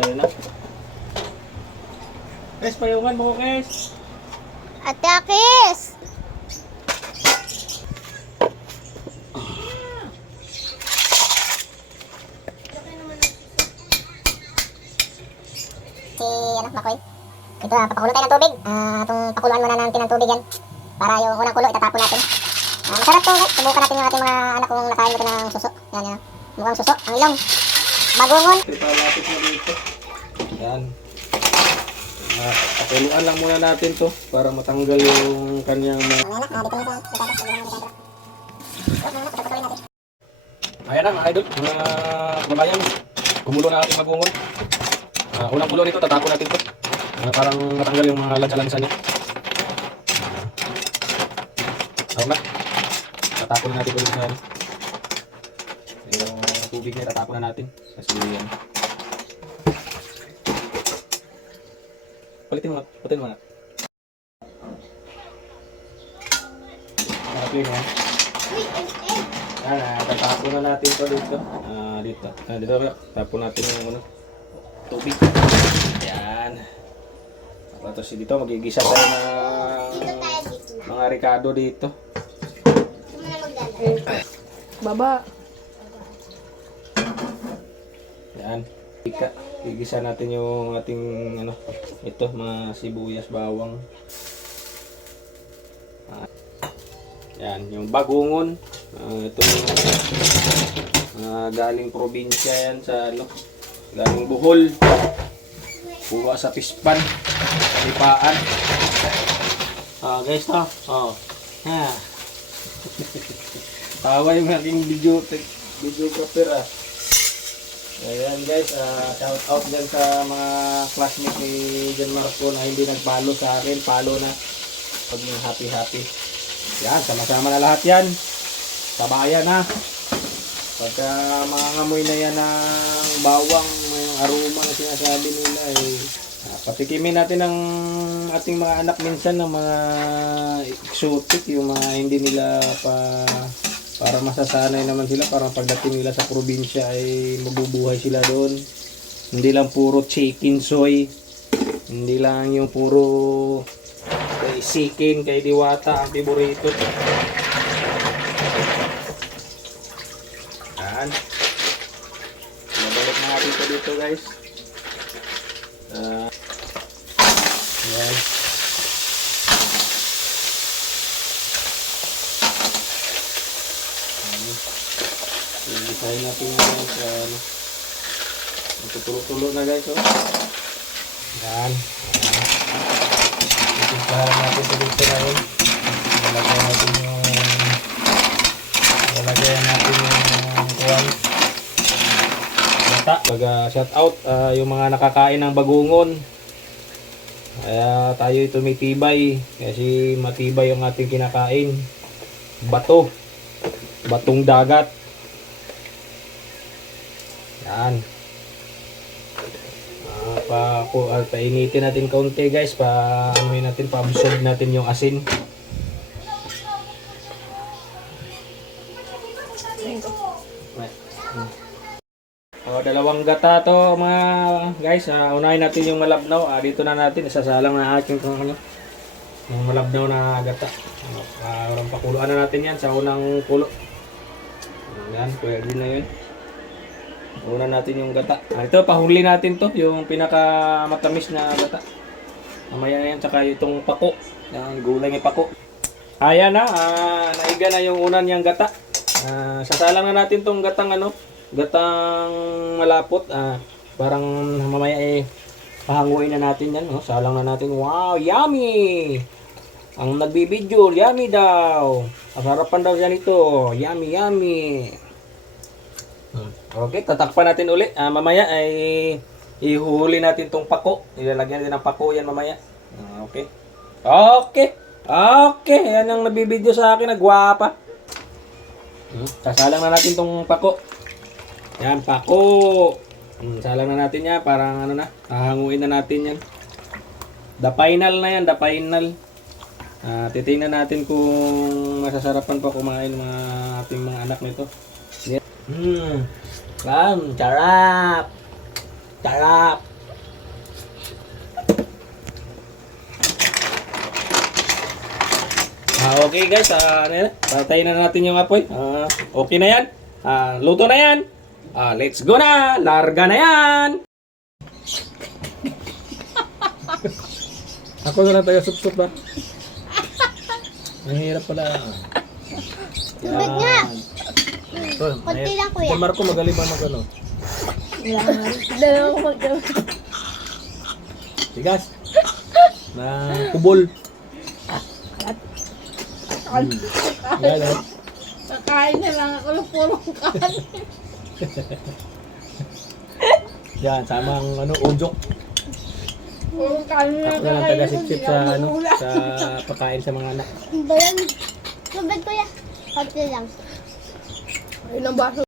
Sa'yo na. Guys, payungan mo ko, guys. Ate Akis! Makoy. Ito, papakulo tayo ng tubig. Itong pakuluan muna natin ng tubig yan. Para yung unang kulo, itatapon natin. Masarap to, guys. Subukan natin yung ating mga anak kung nakain ito ng suso. Yan, yan. Mukhang suso. Ang ilong. Bagungon. Ipalapit na dito. Yan. Pakuluan lang muna natin to para matanggal yung kanyang mga... Ayan na, mga idol. Mga kababayan. Kumulo na ating magungon. Unang kulo nito, tatapon natin ito. Parang matanggal yung mga lansa-lansa niya. Na. Tatapon natin ulit sa yung tubig niya, tatapon na natin. Kasi yan. Palitin mo na. Okay na. Tatapon na natin ito dito. Dito. Tapon natin yung tubig. Ayan. Tapos dito magigisa tayo ng mga ricado dito. Baba. Ayan. Gigisa natin yung ating ito, mga sibuyas, bawang. Ayan, yung bagungon. Ito galing probinsya yan sa galing Bohol. Kuha sa Pispan. Kalipaan. Guys, to. Tawa yung aking videographer. Ayan guys, shout out dyan sa mga classmates ni John Marco na hindi nagpalo sa akin. Palo na. Pag happy. Yan, sama-sama na lahat yan. Sabayan na. Pagka mangangamoy na yan ng bawang, may aroma na sinasabi nila patikimin natin ang ating mga anak minsan ng mga exotic, yung mga hindi nila para masasanay naman sila, para pagdating nila sa probinsya ay mabubuhay sila doon. Hindi lang puro chicken soy, hindi lang yung puro sikin kay Diwata ang favorito. Mabalik na natin ito dito guys. Yan. Ibisahin natin yan sa tutulo-tulo na guys. Yan. Ibisahin natin ito dito na yun. Lalagyan natin yung kuwan. Shout out yung mga nakakain ng bagungon. Kaya tayo tumitibay kasi matibay yung ating kinakain. Batong dagat. Yan. Painitin natin kaunti guys, pa-absorb natin yung asin. Dalawang gata to mga guys. Unahin natin yung malabnaw. Dito na natin isasalang na aking yung malabnaw na gata. Pakuluan na natin yan sa unang kulo. Yan, pwede na yun. Una natin yung gata. Ito, pahuli natin to, yung pinaka matamis na gata. Mamaya na yan, tsaka itong pako. Yung gulay ng pako. Ayan na, naiga na yung unan niyang gata. Sasalang na natin tong gatang gatang malapot. Parang mamaya pahanguin na natin yan. Salang na natin. Wow, yummy! Ang nagbibidyo, yummy daw. Masarapan daw yan ito. Yummy, yummy. Okay, tatakpan natin ulit. Mamaya ay ihuli natin tong pako. Ilalagyan natin ng pako yan mamaya. Okay. Okay, yan ang nabibidyo sa akin. Nagwapa. Sasalang na natin tong pako. Yan, pako. Salang na natin yan. Parang hahanguin na natin yan. The final na yan, the final. Titingnan natin kung masasarapan pa kumain mga ating mga anak nito. Sarap. Sarap! Okay guys, ano yan? Patayin na natin yung apoy. Okay na yan. Luto na yan. Let's go na! Larga na yan! Ako na lang taga sup-sup ba? Ang hirap pala. Tubig nga! Ito, Konti lang, kuya. Si Marco magaling ba mag ano? Dalawa ko mag- Tigas. Na kubol. Yan, oh. Kakain na lang ako ng purong kanin. Yan, sama ang ano, ujok. Purong kanin Ako na lang taga sip-sip sa ano, sa pagkain sa mga anak. Ba yan? Tubig, kuya. Konti lang. Ayun ang baso.